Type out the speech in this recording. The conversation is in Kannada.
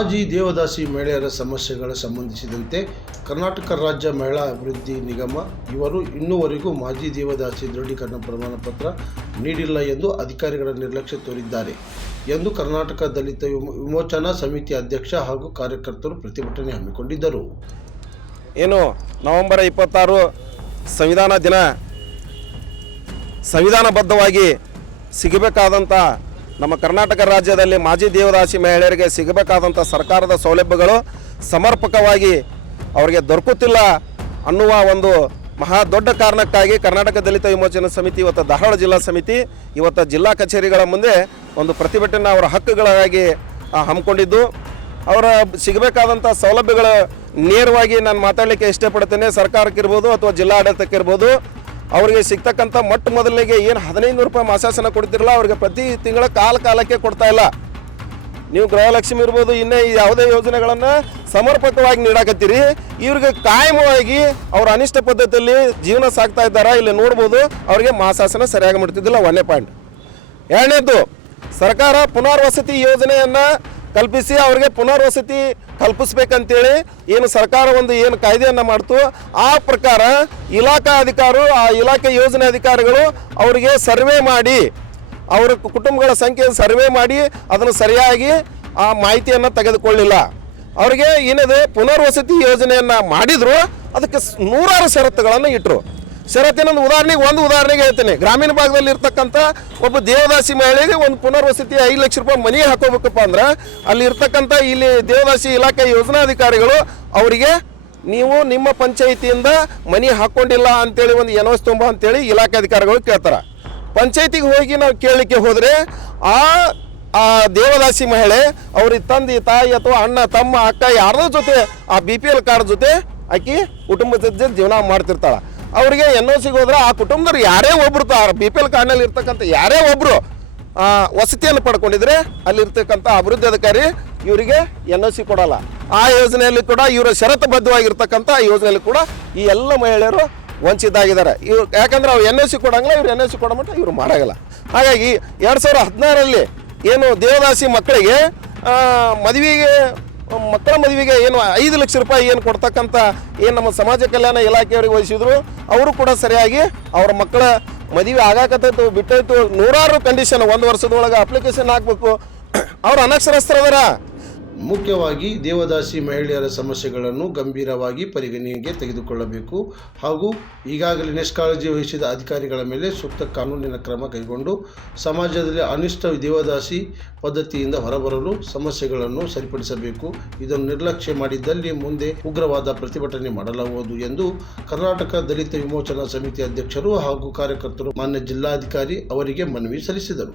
ಮಾಜಿ ದೇವದಾಸಿ ಮಹಿಳೆಯರ ಸಮಸ್ಯೆಗಳ ಸಂಬಂಧಿಸಿದಂತೆ ಕರ್ನಾಟಕ ರಾಜ್ಯ ಮಹಿಳಾ ಅಭಿವೃದ್ಧಿ ನಿಗಮ ಇವರು ಇನ್ನೂವರೆಗೂ ಮಾಜಿ ದೇವದಾಸಿ ದೃಢೀಕರಣ ಪ್ರಮಾಣ ಪತ್ರ ನೀಡಿಲ್ಲ ಎಂದು ಅಧಿಕಾರಿಗಳ ನಿರ್ಲಕ್ಷ್ಯ ತೋರಿದ್ದಾರೆ ಎಂದು ಕರ್ನಾಟಕ ದಲಿತ ವಿಮೋಚನಾ ಸಮಿತಿ ಅಧ್ಯಕ್ಷ ಹಾಗೂ ಕಾರ್ಯಕರ್ತರು ಪ್ರತಿಭಟನೆ ಹಮ್ಮಿಕೊಂಡಿದ್ದರು. ನವೆಂಬರ್ 26 ಸಂವಿಧಾನ ದಿನ ಸಂವಿಧಾನಬದ್ಧವಾಗಿ ಸಿಗಬೇಕಾದಂಥ ನಮ್ಮ ಕರ್ನಾಟಕ ರಾಜ್ಯದಲ್ಲಿ ಮಾಜಿ ದೇವದಾಸಿ ಮಹಿಳೆಯರಿಗೆ ಸಿಗಬೇಕಾದಂಥ ಸರ್ಕಾರದ ಸೌಲಭ್ಯಗಳು ಸಮರ್ಪಕವಾಗಿ ಅವರಿಗೆ ದೊರಕುತ್ತಿಲ್ಲ ಅನ್ನುವ ಒಂದು ಮಹಾ ದೊಡ್ಡ ಕಾರಣಕ್ಕಾಗಿ ಕರ್ನಾಟಕ ದಲಿತ ವಿಮೋಚನಾ ಸಮಿತಿ ಇವತ್ತು ಧಾರವಾಡ ಜಿಲ್ಲಾ ಸಮಿತಿ ಇವತ್ತು ಜಿಲ್ಲಾ ಕಚೇರಿಗಳ ಮುಂದೆ ಒಂದು ಪ್ರತಿಭಟನೆ ಅವರ ಹಕ್ಕುಗಳಾಗಿ ಹಮ್ಮಿಕೊಂಡಿದ್ದು, ಅವರ ಸಿಗಬೇಕಾದಂಥ ಸೌಲಭ್ಯಗಳು ನೇರವಾಗಿ ನಾನು ಮಾತಾಡಲಿಕ್ಕೆ ಇಷ್ಟಪಡ್ತೇನೆ. ಸರ್ಕಾರಕ್ಕಿರ್ಬೋದು ಅಥವಾ ಜಿಲ್ಲಾಡಳಿತಕ್ಕಿರ್ಬೋದು ಅವರಿಗೆ ಸಿಗ್ತಕ್ಕಂಥ ಮೊಟ್ಟ ಮೊದಲಿಗೆ ಏನು 1500 ರೂಪಾಯಿ ಮಾಸಾಸನ ಕೊಡ್ತಿರಲ್ಲ, ಅವ್ರಿಗೆ ಪ್ರತಿ ತಿಂಗಳ ಕಾಲಕ್ಕೆ ಕೊಡ್ತಾ ಇಲ್ಲ. ನೀವು ಗೃಹಲಕ್ಷ್ಮಿ ಇರ್ಬೋದು, ಇನ್ನೇ ಯಾವುದೇ ಯೋಜನೆಗಳನ್ನು ಸಮರ್ಪಕವಾಗಿ ನೀಡಾಕತ್ತೀರಿ. ಇವ್ರಿಗೆ ಕಾಯಮವಾಗಿ ಅವ್ರ ಅನಿಷ್ಟ ಪದ್ಧತಿಯಲ್ಲಿ ಜೀವನ ಸಾಗ್ತಾ ಇದ್ದಾರಾ ಇಲ್ಲಿ ನೋಡ್ಬೋದು. ಅವ್ರಿಗೆ ಮಾಸಾಸನ ಸರಿಯಾಗಿ ಮಾಡ್ತಿದ್ದಿಲ್ಲ. 1ನೇ ಪಾಯಿಂಟ್. 2ನೇದು, ಸರ್ಕಾರ ಪುನರ್ವಸತಿ ಯೋಜನೆಯನ್ನು ಕಲ್ಪಿಸಿ ಅವರಿಗೆ ಪುನರ್ವಸತಿ ಕಲ್ಪಿಸ್ಬೇಕಂತೇಳಿ ಏನು ಸರ್ಕಾರ ಏನು ಕಾಯ್ದೆಯನ್ನು ಮಾಡ್ತು, ಆ ಪ್ರಕಾರ ಇಲಾಖಾ ಅಧಿಕಾರಿಗಳು ಆ ಇಲಾಖೆ ಯೋಜನೆ ಅಧಿಕಾರಿಗಳು ಅವರಿಗೆ ಸರ್ವೆ ಮಾಡಿ ಅವರ ಕುಟುಂಬಗಳ ಸಂಖ್ಯೆ ಸರ್ವೆ ಮಾಡಿ ಅದನ್ನು ಸರಿಯಾಗಿ ಆ ಮಾಹಿತಿಯನ್ನು ತೆಗೆದುಕೊಳ್ಳಿಲ್ಲ. ಅವರಿಗೆ ಏನಿದೆ ಪುನರ್ವಸತಿ ಯೋಜನೆಯನ್ನು ಮಾಡಿದ್ರು, ಅದಕ್ಕೆ 100 ಷರತ್ತುಗಳನ್ನು ಇಟ್ಟರು. ಷರತ್ತಿನೊಂದು ಒಂದು ಉದಾಹರಣೆಗೆ ಹೇಳ್ತೇನೆ. ಗ್ರಾಮೀಣ ಭಾಗದಲ್ಲಿ ಇರ್ತಕ್ಕಂಥ ಒಬ್ಬ ದೇವದಾಸಿ ಮಹಿಳೆಗೆ ಒಂದು ಪುನರ್ವಸತಿ 5 ಲಕ್ಷ ರೂಪಾಯಿ ಮನೆ ಹಾಕೋಬೇಕಪ್ಪ ಅಂದ್ರೆ ಅಲ್ಲಿ ಇರ್ತಕ್ಕಂಥ ಇಲ್ಲಿ ದೇವದಾಸಿ ಇಲಾಖೆ ಯೋಜನಾಧಿಕಾರಿಗಳು ಅವರಿಗೆ ನೀವು ನಿಮ್ಮ ಪಂಚಾಯಿತಿಯಿಂದ ಮನೆ ಹಾಕ್ಕೊಂಡಿಲ್ಲ ಅಂತೇಳಿ ಒಂದು ಎನ್ಒಸಿ ತುಂಬ ಅಂತೇಳಿ ಇಲಾಖೆ ಅಧಿಕಾರಿಗಳು ಕೇಳ್ತಾರೆ. ಪಂಚಾಯಿತಿಗೆ ಹೋಗಿ ನಾವು ಕೇಳಲಿಕ್ಕೆ ಹೋದರೆ ಆ ದೇವದಾಸಿ ಮಹಿಳೆ ಅವ್ರಿಗೆ ತಂದೆ ತಾಯಿ ಅಥವಾ ಅಣ್ಣ ತಮ್ಮ ಅಕ್ಕ ಯಾರ್ದೋ ಜೊತೆ ಆ BPL ಕಾರ್ಡ್ ಜೊತೆ ಆಕಿ ಕುಟುಂಬದ ಜೊತೆ ಜೀವನ ಮಾಡ್ತಿರ್ತಾಳೆ. ಅವರಿಗೆ ಎನ್ಒಸಿಗೆ ಹೋದ್ರೆ ಆ ಕುಟುಂಬದವ್ರು ಯಾರೇ ಒಬ್ಬರು BPL ಕಾರ್ಡ್ನಲ್ಲಿ ಇರ್ತಕ್ಕಂಥ ಯಾರೇ ಒಬ್ಬರು ವಸತಿಯನ್ನು ಪಡ್ಕೊಂಡಿದ್ರೆ ಅಲ್ಲಿರ್ತಕ್ಕಂಥ ಅಭಿವೃದ್ಧಿ ಅಧಿಕಾರಿ ಇವರಿಗೆ ಎನ್ಒಸಿ ಕೊಡಲ್ಲ. ಆ ಯೋಜನೆಯಲ್ಲಿ ಕೂಡ ಇವರ ಷರತ್ತುಬದ್ಧವಾಗಿರ್ತಕ್ಕಂಥ ಯೋಜನೆಯಲ್ಲಿ ಕೂಡ ಈ ಎಲ್ಲ ಮಹಿಳೆಯರು ವಂಚಿತರಾಗಿದ್ದಾರೆ. ಇವ್ರು ಯಾಕಂದ್ರೆ ಅವ್ರು ಎನ್ಒಸಿ ಕೊಡಂಗಿಲ್ಲ, ಇವ್ರು ಎನ್ಒಸಿ ಕೊಡಮಟ್ಟ ಇವರು ಮಾಡಾಗಲ್ಲ. ಹಾಗಾಗಿ 2016ರಲ್ಲಿ ಏನು ದೇವದಾಸಿ ಮಕ್ಕಳಿಗೆ ಮಕ್ಕಳ ಮದುವೆಗೆ ಏನು 5 ಲಕ್ಷ ರೂಪಾಯಿ ಏನು ಕೊಡ್ತಕ್ಕಂಥ ಏನು ನಮ್ಮ ಸಮಾಜ ಕಲ್ಯಾಣ ಇಲಾಖೆಯವರಿಗೆ ವಹಿಸಿದ್ರು, ಅವರು ಕೂಡ ಸರಿಯಾಗಿ ಅವರ ಮಕ್ಕಳ ಮದುವೆ ಆಗಾಕತ್ತೈತು ಬಿಟ್ಟೈತು. 100 ಕಂಡೀಷನ್ 1 ವರ್ಷದೊಳಗೆ ಅಪ್ಲಿಕೇಶನ್ ಹಾಕಬೇಕು. ಅವರು ಅನಕ್ಷರಸ್ಥರದರ. ಮುಖ್ಯವಾಗಿ ದೇವದಾಸಿ ಮಹಿಳೆಯರ ಸಮಸ್ಯೆಗಳನ್ನು ಗಂಭೀರವಾಗಿ ಪರಿಗಣನೆಗೆ ತೆಗೆದುಕೊಳ್ಳಬೇಕು ಹಾಗೂ ಈಗಾಗಲೇ ನಿಷ್ಕಾಳಜಿ ವಹಿಸಿದ ಅಧಿಕಾರಿಗಳ ಮೇಲೆ ಸೂಕ್ತ ಕಾನೂನಿನ ಕ್ರಮ ಕೈಗೊಂಡು ಸಮಾಜದಲ್ಲಿ ಅನಿಷ್ಟ ದೇವದಾಸಿ ಪದ್ಧತಿಯಿಂದ ಹೊರಬರಲು ಸಮಸ್ಯೆಗಳನ್ನು ಸರಿಪಡಿಸಬೇಕು. ಇದನ್ನು ನಿರ್ಲಕ್ಷ್ಯ ಮಾಡಿದ್ದಲ್ಲಿ ಮುಂದೆ ಉಗ್ರವಾದ ಪ್ರತಿಭಟನೆ ಮಾಡಲಾಗುವುದು ಎಂದು ಕರ್ನಾಟಕ ದಲಿತ ವಿಮೋಚನಾ ಸಮಿತಿ ಅಧ್ಯಕ್ಷರು ಹಾಗೂ ಕಾರ್ಯಕರ್ತರು ಮಾನ್ಯ ಜಿಲ್ಲಾಧಿಕಾರಿ ಅವರಿಗೆ ಮನವಿ ಸಲ್ಲಿಸಿದರು.